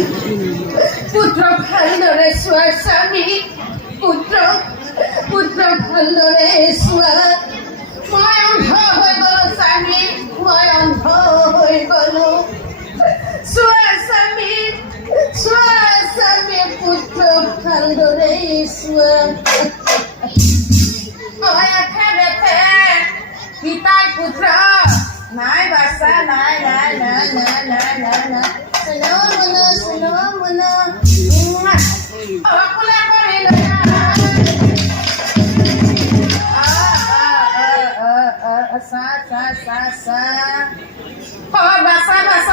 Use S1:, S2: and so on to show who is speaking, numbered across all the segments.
S1: পুত্র ভালদৰে চোৱা স্বামী পুত্ৰ পুত্ৰ ভালদৰে চোৱা মই অন্ধ হৈ স্বামী মই অন্ধ হৈ গলো স্বামী চোৱা স্বামী চোৱা অই এঠে পিতাই পুত্ৰ নাই বাচা নাই নাই নাই নাই নাই নাই নাই। শুনো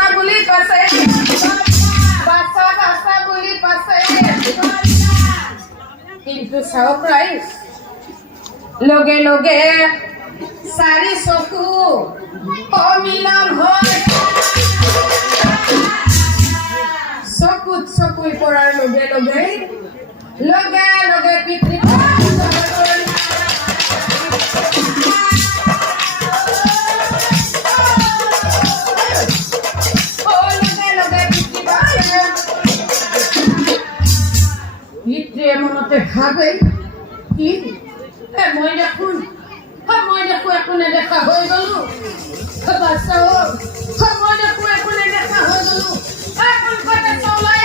S1: বুলি বুলি কিন্তু ছাৰপ্ৰাইজ লগে লগে চাৰি চকু অমিলন হয় চকুত চকুই পৰাৰ লগে লগে লগে লগে পিতৃ মনতে ভাবে কি? মই দেখোন মই দেখো একো নেদেখা হৈ গলো। বাচ্চা মই দেখো একো নেদেখা হৈ গলো। এ কলকাতা চলাই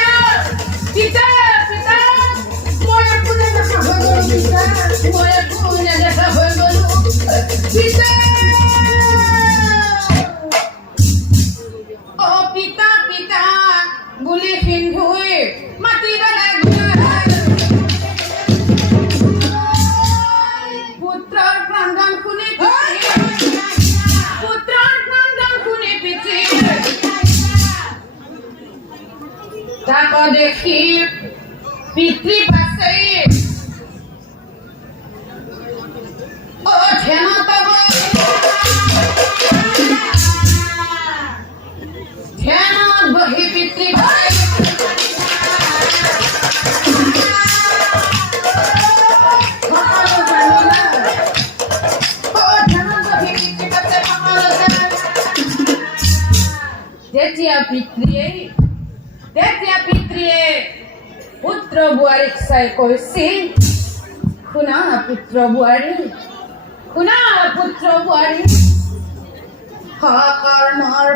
S1: তাক দেখি। পিতৃ পাছে অ ধ্যানত ধ্যানত বহি পিতৃ সকলো জানিলা তেতিয়া বোৱাৰীক চাই কৈছিল শুনা পুত্ৰ বোৱাৰী শুনা পুত্ৰ বোৱাৰী সকৰ্মৰ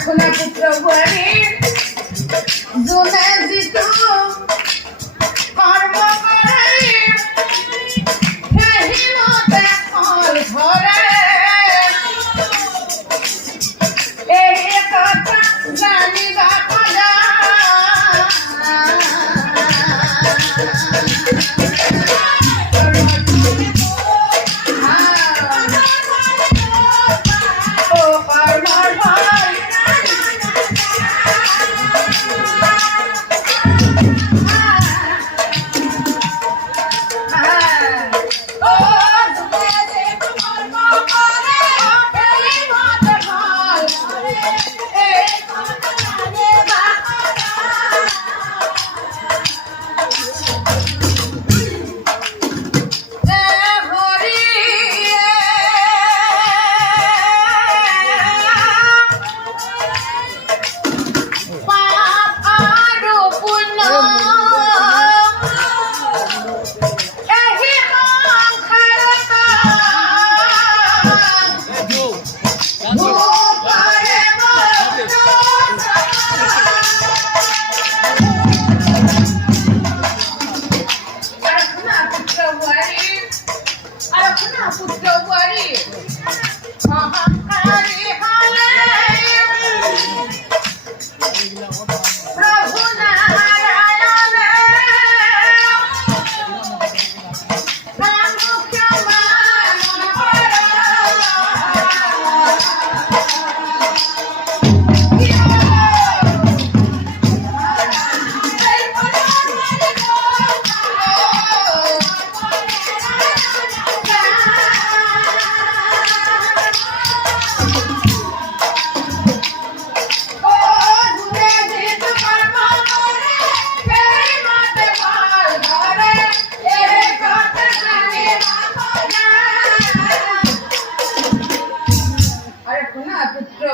S1: আরে খোলা পুত্র বুয়ারি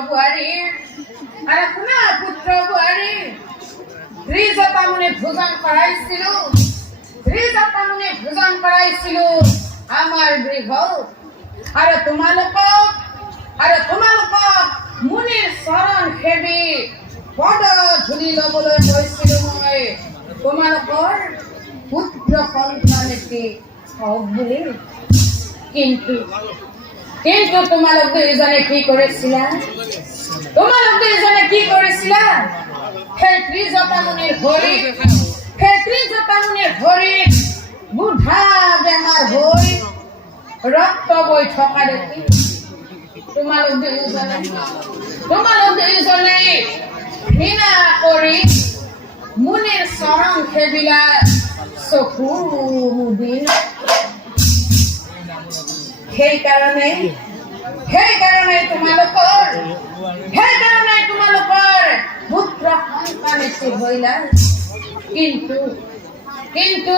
S1: বোৱাৰী আৰু শুনা পুত্ৰ বোৱাৰী ত্ৰিজতামুনি ভোজন কৰাইছিলো ত্ৰিজতামুনি ভোজন কৰাইছিলো আমাৰ গৃহ। আৰু তোমালোকক আৰু তোমালোকক মুনিৰ চৰণ সেৱি পদ ধূলি ল'বলৈ গৈছিলো মই তোমালোকৰ পুত্ৰ এটি হওক বুলি কিন্তু কিন্তু তোমালোক দুইজনে কি কৰিছিলা তোমালোক দুইজনে কি কৰিছিলা সেই ত্ৰিজতামুনিৰ ভৰিত সেই ত্ৰিজতামুনিৰ ভৰিত বুধা বেমাৰ হৈ ৰক্ত বৈ থকা দেখি তোমালোক দুয়োজনে তোমালোক দুয়োজনে ঘৃণা কৰি মুনিৰ চৰণ সেবিলা চকু মুদিলা সেইকাৰণে সেইকাৰণে তোমালোকৰ সেইকাৰণে তোমালোকৰ পুত্ৰ সন্তান এটি হইলা। কিন্তু কিন্তু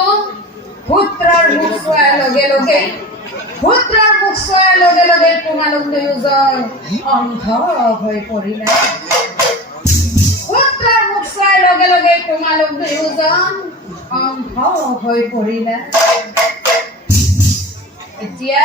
S1: পুত্ৰৰ মুখ চোৱাৰ লগে লগে পুত্ৰৰ মুখ চোৱাৰ লগে লগে তোমালোক দুয়োজন অন্ধ হৈ পৰিলা পুত্ৰৰ মুখ চোৱাৰ লগে লগে তোমালোক দুয়োজন অন্ধ হৈ পৰিলা এতিয়া